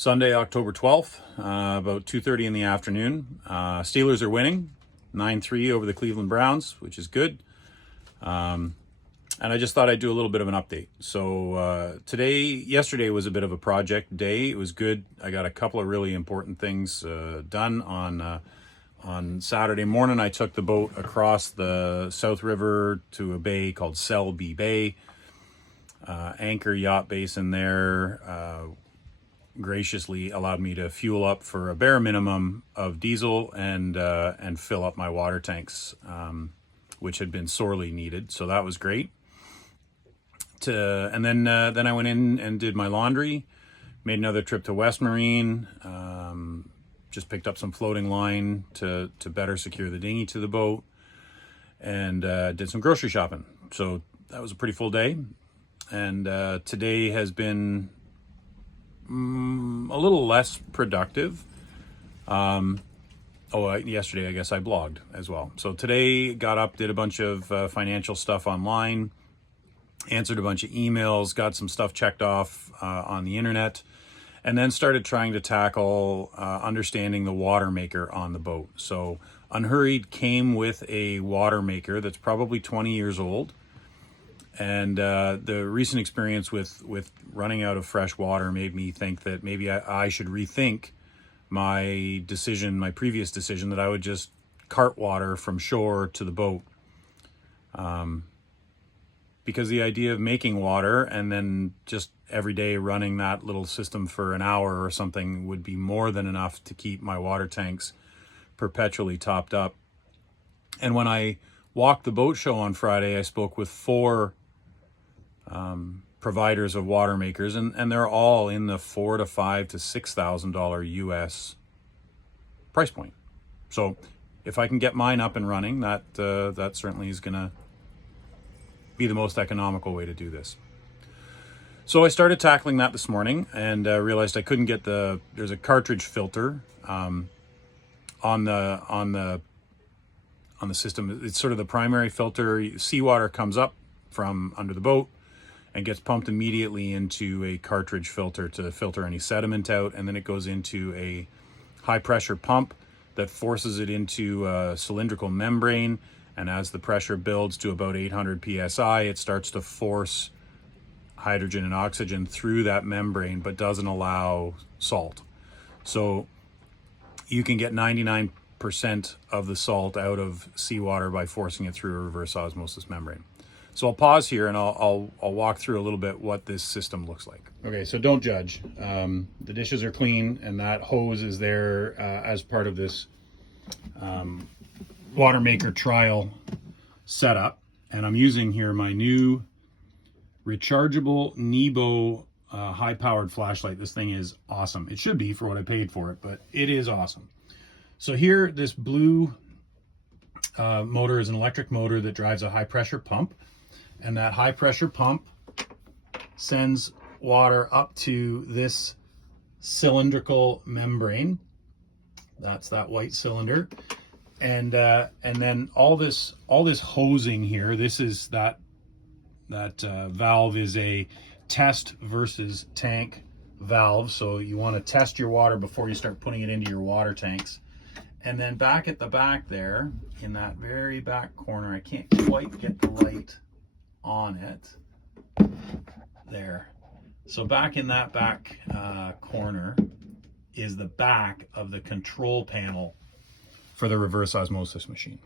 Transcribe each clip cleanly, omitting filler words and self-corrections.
Sunday, October 12th, about 2:30 in the afternoon. Steelers are winning 9-3 over the Cleveland Browns, which is good. And I just thought I'd do a little bit of an update. So yesterday was a bit of a project day. It was good. I got a couple of really important things done on Saturday morning. I took the boat across the South River to a bay called Selby Bay. Anchor yacht base in there graciously allowed me to fuel up for a bare minimum of diesel and fill up my water tanks, which had been sorely needed. So that was great. And then I went in and did my laundry, made another trip to West Marine, just picked up some floating line to better secure the dinghy to the boat, and did some grocery shopping. So that was a pretty full day. And today has been a little less productive. Yesterday I guess I blogged as well. So today got up, did a bunch of financial stuff online, answered a bunch of emails, got some stuff checked off on the internet, and then started trying to tackle understanding the watermaker on the boat. So Unhurried came with a watermaker that's probably 20 years old. And the recent experience with running out of fresh water made me think that maybe I should rethink my previous decision that I would just cart water from shore to the boat. Because the idea of making water and then just every day running that little system for an hour or something would be more than enough to keep my water tanks perpetually topped up. And when I walked the boat show on Friday, I spoke with 4 providers of water makers, and they're all in the $4,000 to $5,000 to $6,000 US price point. So if I can get mine up and running, that certainly is going to be the most economical way to do this. So I started tackling that this morning and realized I couldn't get there's a cartridge filter on the system. It's sort of the primary filter. Seawater comes up from under the boat and gets pumped immediately into a cartridge filter to filter any sediment out, and then it goes into a high pressure pump that forces it into a cylindrical membrane, and as the pressure builds to about 800 psi, it starts to force hydrogen and oxygen through that membrane but doesn't allow salt. So you can get 99% of the salt out of seawater by forcing it through a reverse osmosis membrane. So I'll pause here and I'll walk through a little bit what this system looks like. Okay, so don't judge. The dishes are clean, and that hose is there as part of this watermaker trial setup. And I'm using here my new rechargeable Nebo high-powered flashlight. This thing is awesome. It should be for what I paid for it, but it is awesome. So here, this blue motor is an electric motor that drives a high-pressure pump. And that high pressure pump sends water up to this cylindrical membrane. That's that white cylinder. And then all this hosing here, this is that valve is a test versus tank valve. So you want to test your water before you start putting it into your water tanks. And then back at the back there, in that very back corner, I can't quite get the light on it there. So back in that back corner is the back of the control panel for the reverse osmosis machine.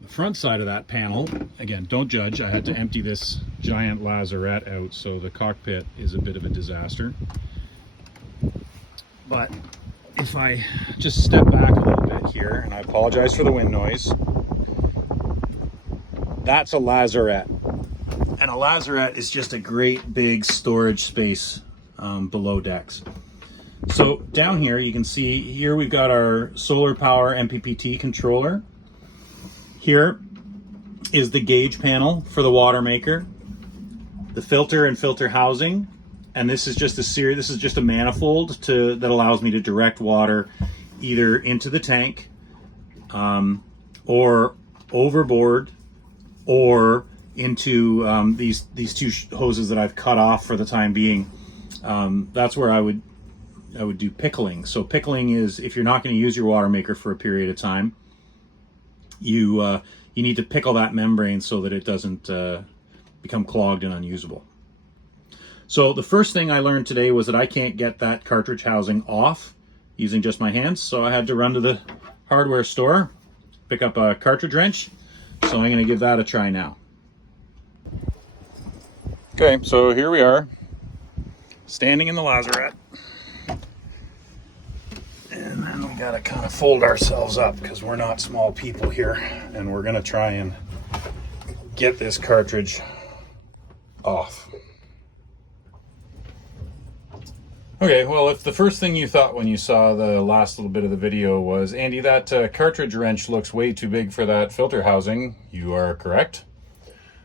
The front side of that panel, again, don't judge. I had to empty this giant lazarette out, so the cockpit is a bit of a disaster. But if I just step back a little bit here, and I apologize for the wind noise, that's a lazarette. And a lazarette is just a great big storage space below decks. So down here, you can see here we've got our solar power MPPT controller. Here is the gauge panel for the watermaker, the filter and filter housing, and this is just a manifold that allows me to direct water either into the tank or overboard or into these 2 hoses that I've cut off for the time being That's where I would do pickling. So pickling is if you're not going to use your water maker for a period of time, you need to pickle that membrane so that it doesn't become clogged and unusable. So the first thing I learned today was that I can't get that cartridge housing off using just my hands. So I had to run to the hardware store, pick up a cartridge wrench. So I'm going to give that a try now. Okay, so here we are, standing in the lazarette. And then we got to kind of fold ourselves up because we're not small people here. And we're going to try and get this cartridge off. Okay, well, if the first thing you thought when you saw the last little bit of the video was, Andy, that cartridge wrench looks way too big for that filter housing, you are correct.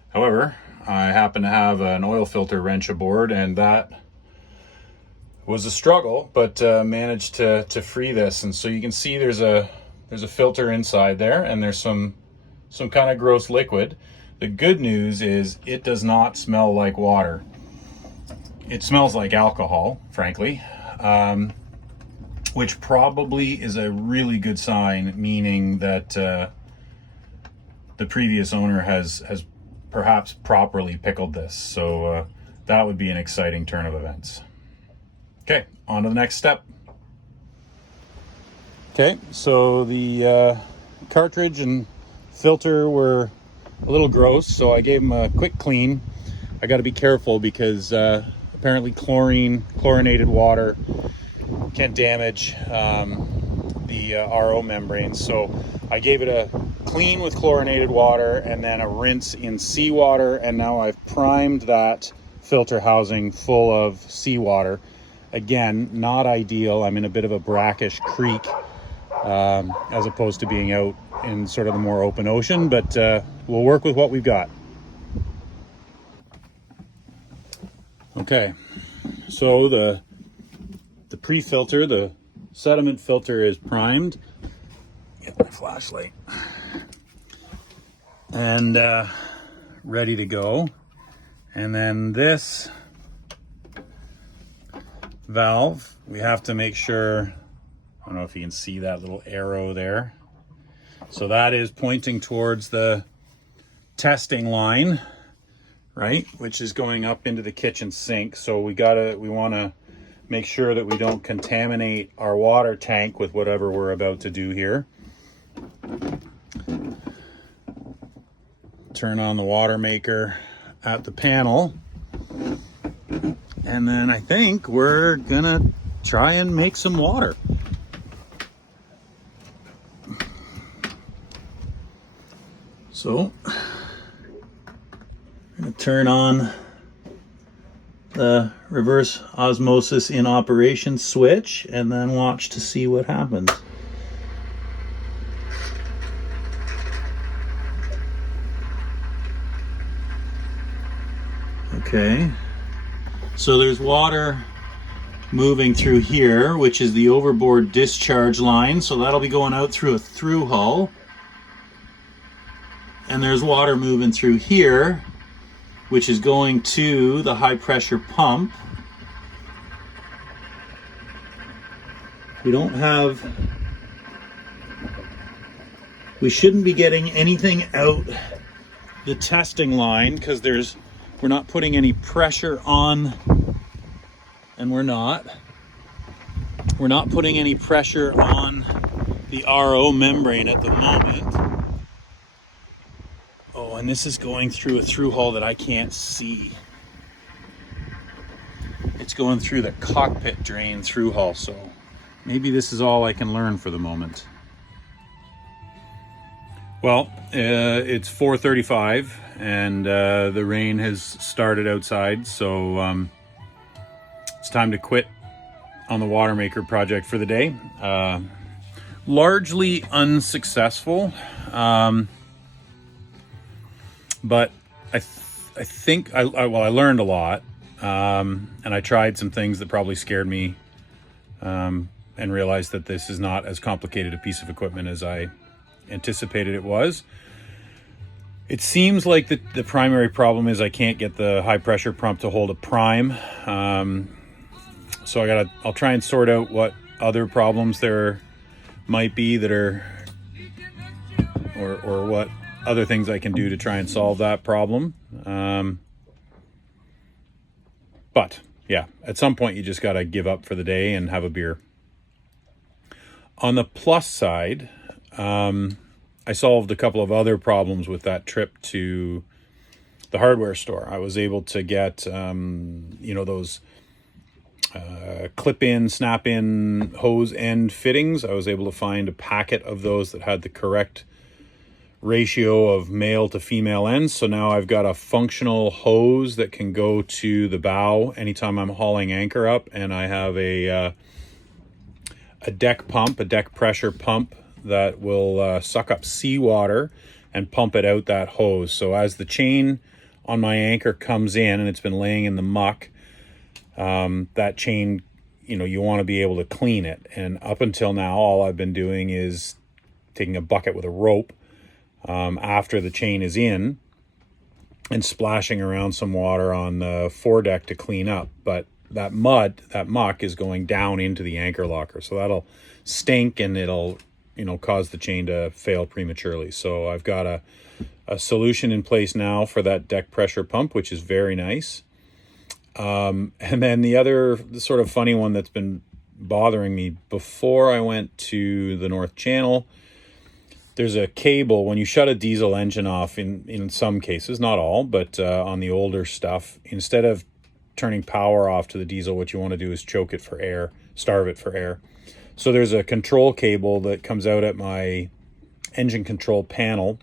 However, I happen to have an oil filter wrench aboard, and that was a struggle, but managed to free this. And so you can see there's a filter inside there, and there's some kind of gross liquid. The good news is it does not smell like water. It smells like alcohol, frankly, which probably is a really good sign, meaning that the previous owner has perhaps properly pickled this. So that would be an exciting turn of events. Okay, on to the next step. Okay, so the cartridge and filter were a little gross, so I gave them a quick clean. I got to be careful because apparently chlorinated water can damage the RO membranes. So I gave it a clean with chlorinated water and then a rinse in seawater, and now I've primed that filter housing full of seawater. Again, not ideal. I'm in a bit of a brackish creek as opposed to being out in sort of the more open ocean, but we'll work with what we've got. Okay, so the pre-filter, the sediment filter is primed. Get my flashlight. And ready to go. And then this valve, we have to make sure, I don't know if you can see that little arrow there. So that is pointing towards the testing line, right, which is going up into the kitchen sink. So we want to make sure that we don't contaminate our water tank with whatever we're about to do here. Turn on the water maker at the panel, and then I think we're gonna try and make some water. So I'm gonna turn on the reverse osmosis in operation switch and then watch to see what happens. Okay, so there's water moving through here, which is the overboard discharge line, so that'll be going out through a through hull. And there's water moving through here, which is going to the high pressure pump. We shouldn't be getting anything out the testing line because we're not putting any pressure on, and we're not putting any pressure on the RO membrane at the moment. Oh, and this is going through a through hull that I can't see. It's going through the cockpit drain through hull, so maybe this is all I can learn for the moment. Well, it's 4:35 and the rain has started outside, so it's time to quit on the watermaker project for the day. Largely unsuccessful, but I think I learned a lot, and I tried some things that probably scared me, and realized that this is not as complicated a piece of equipment as I anticipated it was. It seems like the primary problem is I can't get the high pressure pump to hold a prime. So I'll try and sort out what other problems there might be that are, or what other things I can do to try and solve that problem. But yeah, at some point you just got to give up for the day and have a beer. On the plus side, I solved a couple of other problems with that trip to the hardware store. I was able to get, those clip-in, snap-in hose end fittings. I was able to find a packet of those that had the correct ratio of male to female ends. So now I've got a functional hose that can go to the bow anytime I'm hauling anchor up, and I have a deck pump, a deck pressure pump that will suck up seawater and pump it out that hose. So as the chain on my anchor comes in and it's been laying in the muck, that chain, you want to be able to clean it. And up until now, all I've been doing is taking a bucket with a rope after the chain is in and splashing around some water on the foredeck to clean up. But that muck is going down into the anchor locker. So that'll stink and it'll, cause the chain to fail prematurely. So I've got a solution in place now for that deck pressure pump, which is very nice. And then the sort of funny one that's been bothering me before I went to the North Channel, there's a cable when you shut a diesel engine off in some cases, not all, but on the older stuff, instead of turning power off to the diesel, what you want to do is choke it for air, starve it for air. So there's a control cable that comes out at my engine control panel,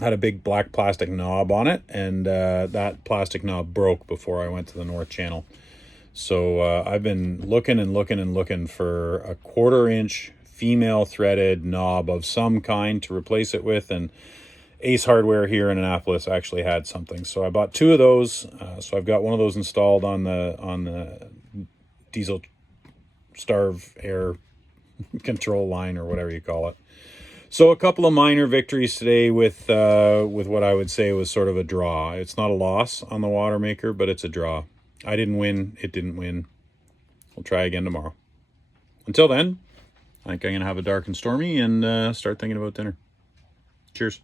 had a big black plastic knob on it, and that plastic knob broke before I went to the North Channel. So I've been looking for a 1/4-inch female threaded knob of some kind to replace it with, and Ace Hardware here in Annapolis actually had something. So I bought 2 of those. So I've got one of those installed on the diesel starve air control line, or whatever you call it. So a couple of minor victories today with what I would say was sort of a draw. It's not a loss on the watermaker, but it's a draw. I didn't win. It didn't win. We'll try again tomorrow. Until then, I think I'm going to have a dark and stormy and start thinking about dinner. Cheers.